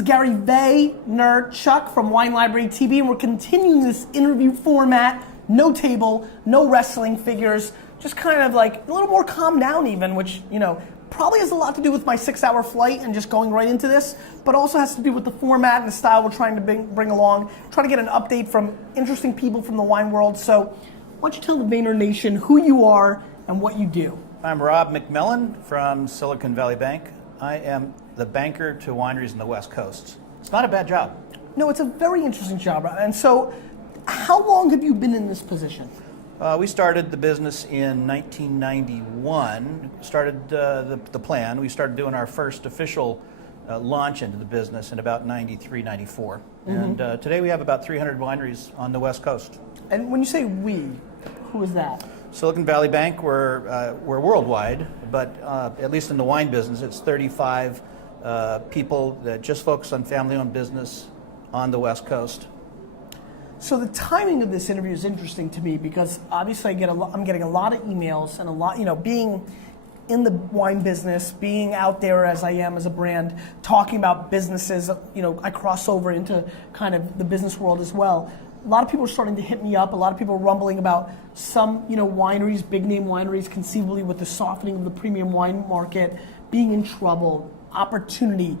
is Gary Vaynerchuk from Wine Library TV, and we're continuing this interview format. No table, no wrestling figures, just kind of like a little more calm down even, which, you know, probably has a lot to do with my 6-hour flight and just going right into this, but also has to do with the format and the style we're trying to bring along, trying to get an update from interesting people from the wine world. So why don't you tell the Vayner Nation who you are and what you do? I'm Rob McMillan from Silicon Valley Bank. I am the banker to wineries in the West Coast. It's not a bad job. No, it's a very interesting job. And so, how long have you been in this position? We started the business in 1991, started the plan. We started doing our first official launch into the business in about 93, 94. Mm-hmm. And today we have about 300 wineries on the West Coast. And when you say we, who is that? Silicon Valley Bank, we're worldwide, but at least in the wine business, it's 35 people that just focus on family-owned business on the West Coast. So the timing of this interview is interesting to me because obviously I'm getting a lot of emails and a lot, you know, being in the wine business, being out there as I am as a brand, talking about businesses, you know, I cross over into kind of the business world as well. A lot of people are starting to hit me up. A lot of people are rumbling about some, you know, wineries, big name wineries, conceivably with the softening of the premium wine market, being in trouble, opportunity.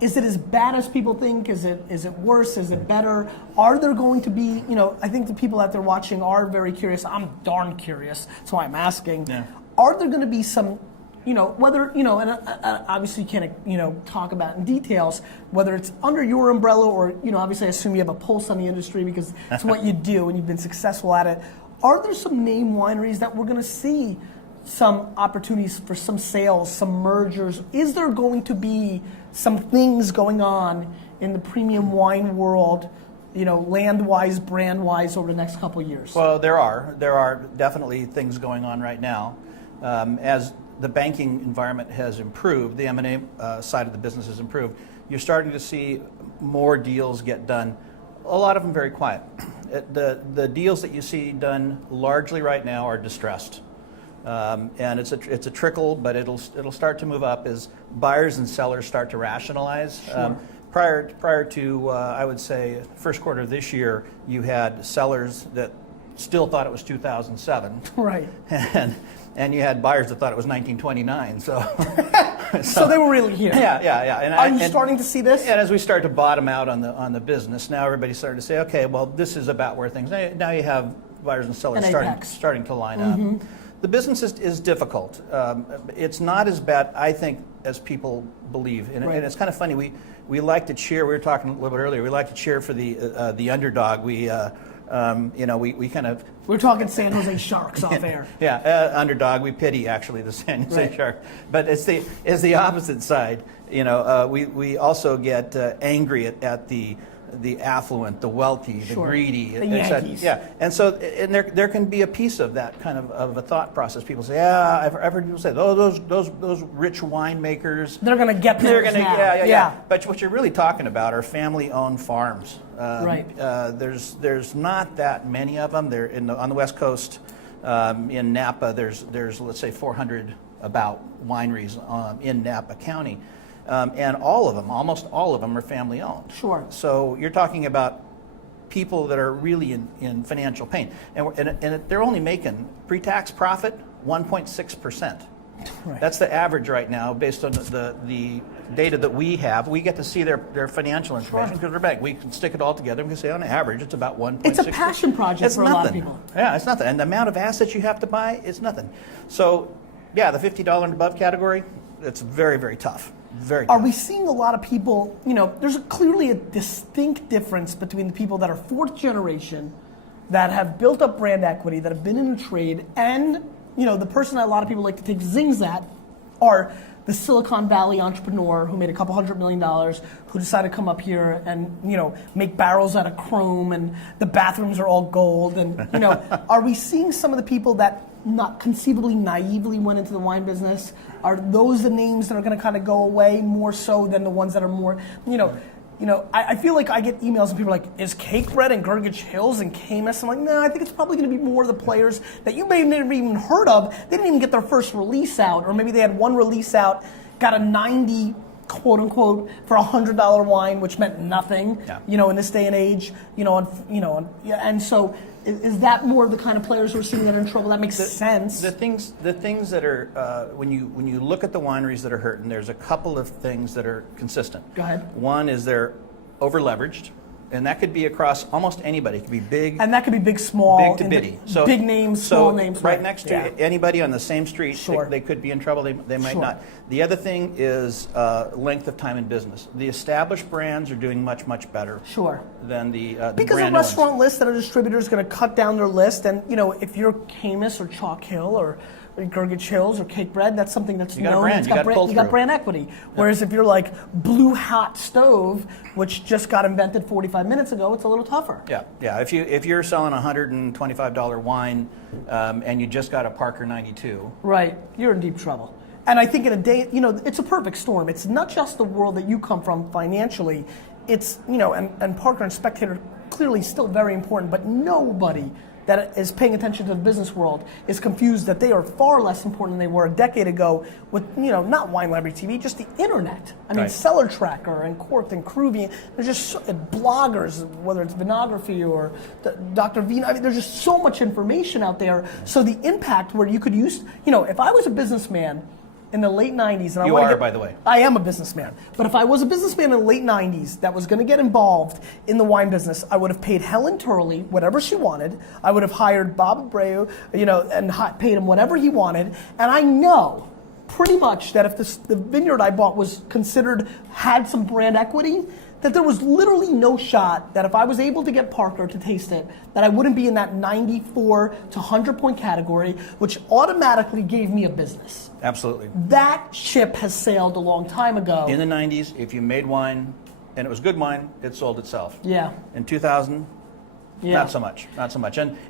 Is it as bad as people think? Is it worse? Is it better? Are there going to be, you know, I think the people out there watching are very curious. I'm darn curious. That's why I'm asking. Yeah. Are there going to be some, you know, whether, you know, and obviously you can't, you know, talk about in details, whether it's under your umbrella or, you know, obviously I assume you have a pulse on the industry because it's what you do and you've been successful at it. Are there some name wineries that we're going to see some opportunities for some sales, some mergers? Is there going to be some things going on in the premium wine world, you know, land-wise, brand-wise over the next couple of years? Well, there are definitely things going on right now. As the banking environment has improved, the M&A side of the business has improved, you're starting to see more deals get done, a lot of them very quiet. The deals that you see done largely right now are distressed. And it's a trickle, but it'll start to move up as buyers and sellers start to rationalize. Sure. Prior to I would say first quarter of this year, you had sellers that still thought it was 2007, right? And you had buyers that thought it was 1929. So they were really here. Yeah. And are you starting to see this? And as we start to bottom out on the business, now everybody's starting to say, okay, well, this is about where things. Now you have buyers and sellers starting to line up. The business is difficult. It's not as bad, I think, as people believe. And it's kind of funny. We like to cheer. We were talking a little bit earlier. We like to cheer for the underdog. We kind of. We're talking San Jose Sharks off air. Yeah, underdog. We pity actually the San Jose Sharks, but it's the opposite side. You know, we also get angry at the affluent, the wealthy, the greedy, the Yankees. Yeah, and so there can be a piece of that kind of a thought process. People say, yeah, I've heard people say, oh, those rich winemakers, they're going to get there. Yeah. But what you're really talking about are family-owned farms. Right. There's not that many of them. They're on the West Coast. In Napa, there's let's say 400 about wineries in Napa County. And almost all of them are family owned. Sure. So you're talking about people that are really in financial pain. And they're only making pre-tax profit 1.6%. Right. That's the average right now based on the data that we have. We get to see their financial information because we're a bank. We can stick it all together and we can say on average it's about 1.6%. It's a passion project for a lot of people. Yeah, it's nothing. And the amount of assets you have to buy, it's nothing. So yeah, the $50 and above category, it's very, very tough. Very tough. Are we seeing a lot of people, you know, there's clearly a distinct difference between the people that are fourth generation, that have built up brand equity, that have been in the trade, and, you know, the person that a lot of people like to take zings at are the Silicon Valley entrepreneur who made a couple $100 million, who decided to come up here and, you know, make barrels out of chrome and the bathrooms are all gold. And, you know, are we seeing some of the people that not conceivably naively went into the wine business? Are those the names that are going to kind of go away more so than the ones that are more, you know, I feel like I get emails and people are like, is Cakebread and Gurgage Hills and Camus? I'm like, no, I think it's probably going to be more of the players that you may have never even heard of. They didn't even get their first release out, or maybe they had one release out, got a 90 quote unquote, for $100 wine, which meant nothing, in this day and age, and so is that more of the kind of players who are seeing that in trouble? That makes sense. The things that are when you look at the wineries that are hurting, there's a couple of things that are consistent. Go ahead. One is they're over leveraged. And that could be across almost anybody. It could be big. And that could be big, small. Big to bitty. So, big names, small names. Right next to anybody on the same street, sure. they could be in trouble. They might not. The other thing is length of time in business. The established brands are doing much, much better. Sure. Than the because brand a restaurant list and a distributor is going to cut down their list. And, if you're Camus or Chalk Hill or Gergich Hills or Cake Bread, that's something that's you got known. A brand. You got brand equity. Whereas if you're like Blue Hot Stove, which just got invented 45 minutes ago, it's a little tougher. Yeah. If you're selling a $125 wine and you just got a Parker 92, right, you're in deep trouble. And I think in a day, it's a perfect storm. It's not just the world that you come from financially. It's and Parker and Spectator clearly still very important, but nobody that is paying attention to the business world is confused that they are far less important than they were a decade ago with, not Wine Library TV, just the internet. I mean, Cellar Tracker and Cork'd and Cruvy, there's just bloggers, whether it's Vinography or Dr. V, I mean, there's just so much information out there. So the impact where you could use, if I was a businessman in the late 90s. And you are, by the way. I am a businessman. But if I was a businessman in the late 90s that was going to get involved in the wine business, I would have paid Helen Turley whatever she wanted. I would have hired Bob Abreu, and paid him whatever he wanted. And I know pretty much that if the vineyard I bought had some brand equity, that there was literally no shot that if I was able to get Parker to taste it, that I wouldn't be in that 94 to 100 point category, which automatically gave me a business. Absolutely. That ship has sailed a long time ago. In the 90s, if you made wine and it was good wine, it sold itself. Yeah. In 2000, not so much.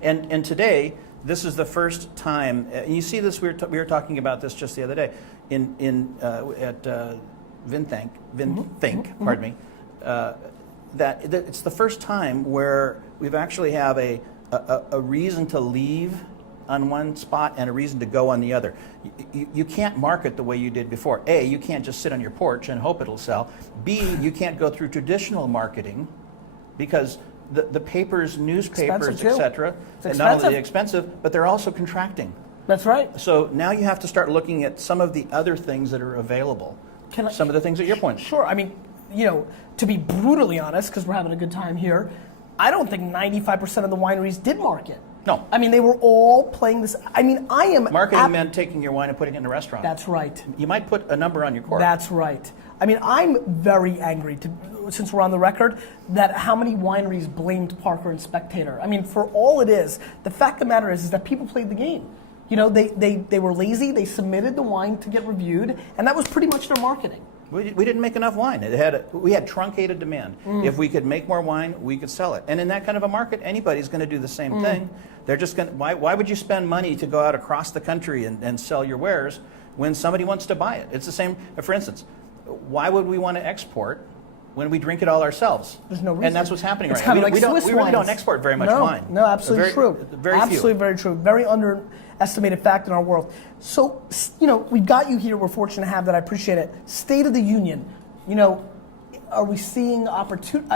And today, this is the first time, and you see this, we were talking about this just the other day, at VinTank, pardon me, that it's the first time where we've actually have a reason to leave on one spot and a reason to go on the other. You can't market the way you did before. A, you can't just sit on your porch and hope it'll sell. B, you can't go through traditional marketing because the papers, newspapers, etc. And not only are they expensive, but they're also contracting. That's right. So now you have to start looking at some of the other things that are available. Some of the things that you're pointing. Sure. I mean, to be brutally honest, because we're having a good time here, I don't think 95% of the wineries did market. No. I mean, they were all playing this. I mean, I am... Marketing meant taking your wine and putting it in a restaurant. That's right. You might put a number on your cork. That's right. I mean, I'm very angry, since we're on the record, that how many wineries blamed Parker and Spectator. I mean, for all it is, the fact of the matter is that people played the game. They were lazy, they submitted the wine to get reviewed, and that was pretty much their marketing. We didn't make enough wine. We had truncated demand. If we could make more wine, we could sell it. And in that kind of a market, anybody's going to do the same thing. They're just going. Why would you spend money to go out across the country and sell your wares when somebody wants to buy it? It's the same. For instance, why would we want to export when we drink it all ourselves? There's no reason. And that's what's happening it's right kind now. Of like We really don't export very much wine. No, absolutely true. Very few. Absolutely very true. Very underestimated fact in our world. So, we've got you here. We're fortunate to have that. I appreciate it. State of the Union. Are we seeing opportunity?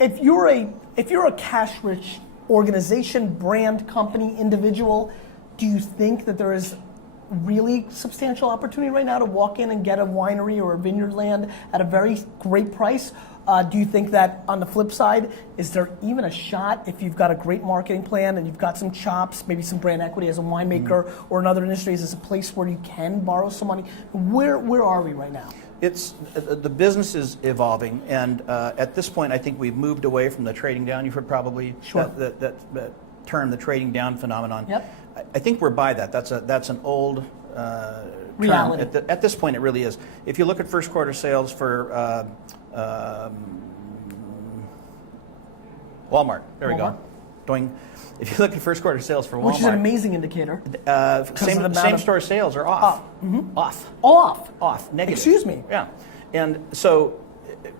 If you're a cash-rich organization, brand, company, individual, do you think that there is really substantial opportunity right now to walk in and get a winery or a vineyard land at a very great price? Do you think that on the flip side, is there even a shot if you've got a great marketing plan and you've got some chops, maybe some brand equity as a winemaker or in other industries, as a place where you can borrow some money? Where are we right now? The business is evolving, and at this point, I think we've moved away from the trading down. You've heard probably that term, the trading down phenomenon. Yep. I think we're by that. That's an old reality. Term. At this point, it really is. If you look at first quarter sales for Walmart, there we go. If you look at first quarter sales for Walmart, which is an amazing indicator. Same store sales are off. Off. Off. Negative. Excuse me. Yeah. And so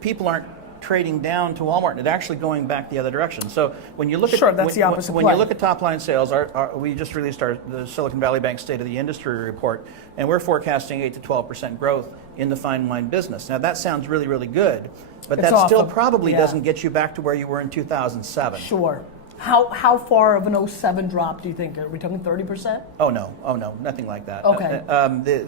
people aren't not trading down to Walmart, and it's actually going back the other direction. So when you look at that's the opposite when play. you look at top line sales, we just released the Silicon Valley Bank State of the Industry report, and we're forecasting 8 to 12% growth in the fine wine business. Now that sounds really, really good, but It's that still awful. probably Yeah. doesn't get you back to where you were in 2007. Sure. How far of an '07 drop do you think? Are we talking 30%? Oh no, nothing like that. Okay.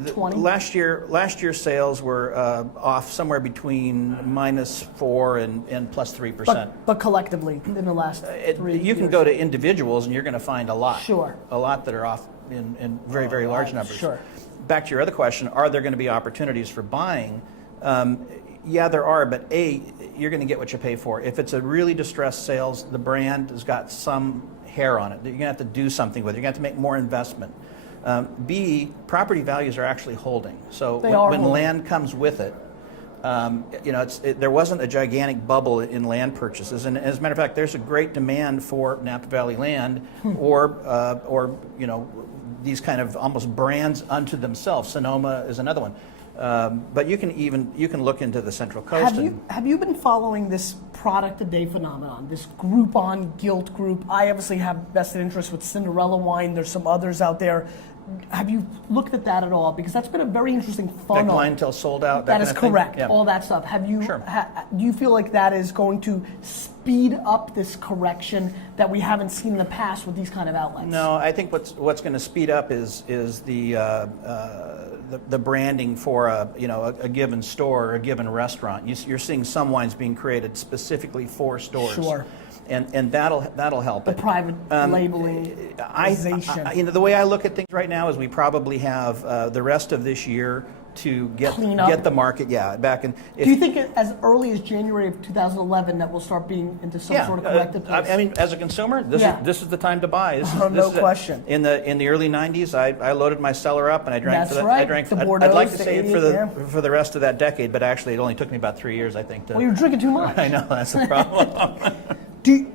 20? Last year's sales were off somewhere between -4 and +3%. But collectively, in the last 3 years. You can go to individuals and you're going to find a lot. Sure. A lot that are off in very, very large numbers. Sure. Back to your other question, are there going to be opportunities for buying? Yeah, there are, but you're going to get what you pay for. If it's a really distressed sales, the brand has got some hair on it that you're going to have to do something with. You're going to have to make more investment. B, property values are actually holding. So when land comes with it, there wasn't a gigantic bubble in land purchases, and as a matter of fact, there's a great demand for Napa Valley land, or these kind of almost brands unto themselves. Sonoma is another one. But you can look into the Central Coast. Have you been following this product a day phenomenon? This Groupon Guilt group. I obviously have vested interest with Cinderella Wine. There's some others out there. Have you looked at that at all? Because that's been a very interesting funnel. That clientele sold out. That is correct. Yeah. All that stuff. Have you? Sure. Do you feel like that is going to speed up this correction that we haven't seen in the past with these kind of outlets? No, I think what's going to speed up is the branding for a given store or a given restaurant. You're seeing some wines being created specifically for stores. Sure. And that'll help. The private labeling. The way I look at things right now is we probably have the rest of this year to get the market back in. Do you think as early as January of 2011 that we'll start being into some sort of corrective place? I mean, as a consumer, this is the time to buy. No question. In the early '90s, I loaded my cellar up and I drank. That's right. I'd like to say it for the rest of that decade, but actually, it only took me about 3 years, I think. Well, you're drinking too much. I know, that's the problem.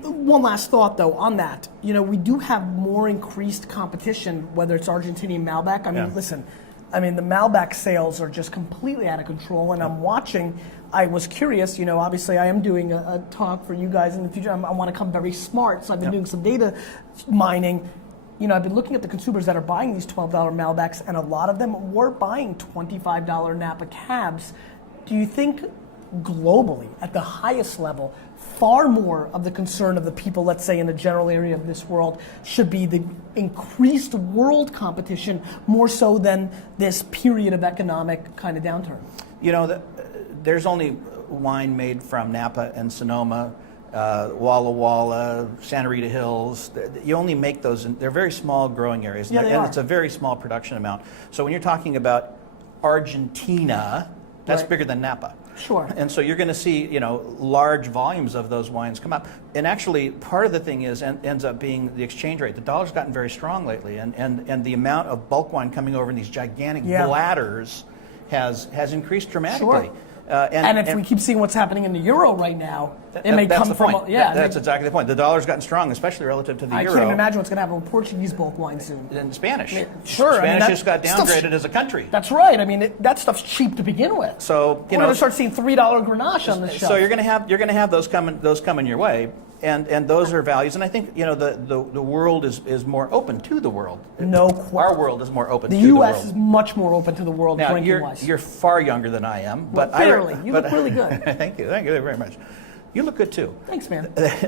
One last thought, though, on that. We do have more increased competition, whether it's Argentinian Malbec. I mean, listen, the Malbec sales are just completely out of control, and I'm watching. I was curious, obviously I am doing a talk for you guys in the future. I want to come very smart, so I've been doing some data mining. I've been looking at the consumers that are buying these $12 Malbecs, and a lot of them were buying $25 Napa Cabs. Do you think globally, at the highest level, far more of the concern of the people, let's say in the general area of this world, should be the increased world competition more so than this period of economic kind of downturn? There's only wine made from Napa and Sonoma, Walla Walla, Santa Rita Hills. You only make those, they're very small growing areas, and it's a very small production amount. So when you're talking about Argentina, that's bigger than Napa. Sure. And so you're going to see, large volumes of those wines come up. And actually, part of the thing ends up being the exchange rate. The dollar's gotten very strong lately, and the amount of bulk wine coming over in these gigantic bladders has increased dramatically. Sure. And if we keep seeing what's happening in the euro right now, it may that's come the from point. That's exactly the point. The dollar's gotten strong, especially relative to the euro. I can't imagine what's going to happen with Portuguese bulk wine soon. And Spanish. Sure. Spanish just got downgraded as a country. That's right. That stuff's cheap to begin with. So we're going to start seeing $3 Grenache on the shelf. So you're going to have those coming your way. And those are values, and I think the world is more open to the world. No question. Our world is more open to the the world. U.S. is much more open to the world now, drinking-wise. You're far younger than I am, but barely. You look really good. Thank you very much. You look good too. Thanks, man.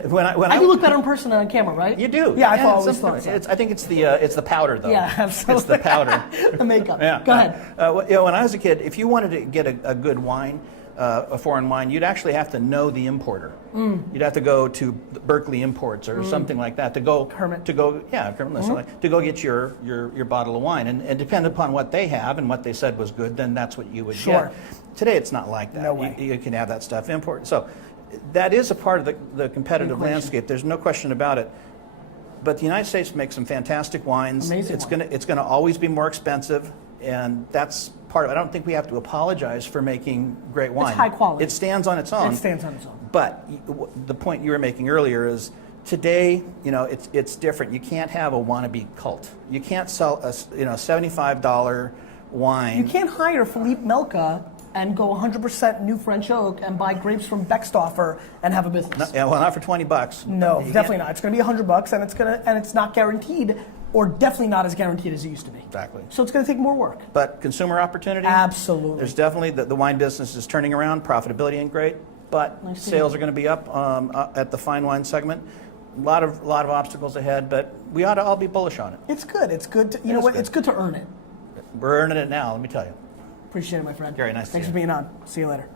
when I do look better in person than on camera, right? You do. Yeah, I've always thought so. I think it's the powder, though. Yeah, absolutely. It's the powder. The makeup. Yeah. Go ahead. When I was a kid, if you wanted to get a good wine, a foreign wine, you'd actually have to know the importer. You'd have to go to Berkeley Imports or something like that to go get your bottle of wine, and depend upon what they have and what they said was good, then that's what you would get. Today it's not like that. No way. You can have that stuff imported. So that is a part of the competitive landscape. There's no question about it. But the United States makes some fantastic wines. Amazing It's going to always be more expensive, and that's part of it. I don't think we have to apologize for making great wine. It's high quality. It stands on its own. But the point you were making earlier is today, it's different. You can't have a wannabe cult. You can't sell a $75 wine. You can't hire Philippe Melka and go 100% new French oak and buy grapes from Beckstoffer and have a business. Yeah, well, not for $20. No, You definitely can't- not. It's going to be $100, and it's not guaranteed, or definitely not as guaranteed as it used to be. Exactly. So it's going to take more work. But consumer opportunity? Absolutely. There's definitely, the wine business is turning around. Profitability ain't great, but Nice to sales hear. are going to be up at the fine wine segment. A lot of obstacles ahead, but we ought to all be bullish on it. It's good. It's good to, you know is what? good. It's good to earn it. We're earning it now, let me tell you. Appreciate it, my friend. Gary, nice to Thanks see for you. being on. See you later.